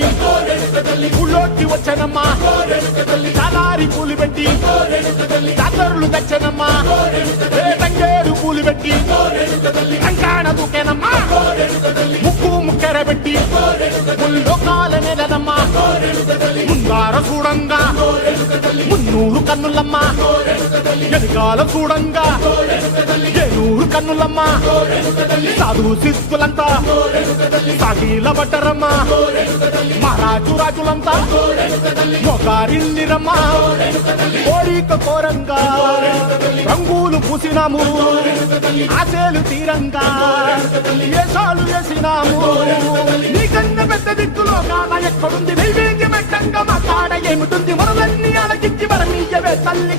పెట్టి ఊళ్ళోకి వచ్చనమ్మా చాలారి పూలు పెట్టి జాతరులు తెచ్చనమ్మా తంగేరు పూలు పెట్టి కంకాణ దూకేనమ్మా ముక్కు ముక్కెర పెట్టి ముల్లోకాల నెలనమ్మా ముందార చూడంగా మున్నూరు కన్నులమ్మా ఎనకాల చూడంగా ఏనూరు కన్నులమ్మా సాధువు శిస్తులంతా సాగిల బట్టరమ్మా మహారాజు రాజులంతా మొగారిల్లిరమ్మా కోరిక కోరంగా రంగులు పూసినాము ఆశలు తీరంగా ఏసాలు వేసినాము నీకన్నా పెద్ద దిక్కులో కాన ఎక్కడుంది నైవేద్యం పెట్టంగా మా కాడ ఏమిటుంది మనలన్నీ అలకిచ్చి మరమీయవే తల్లి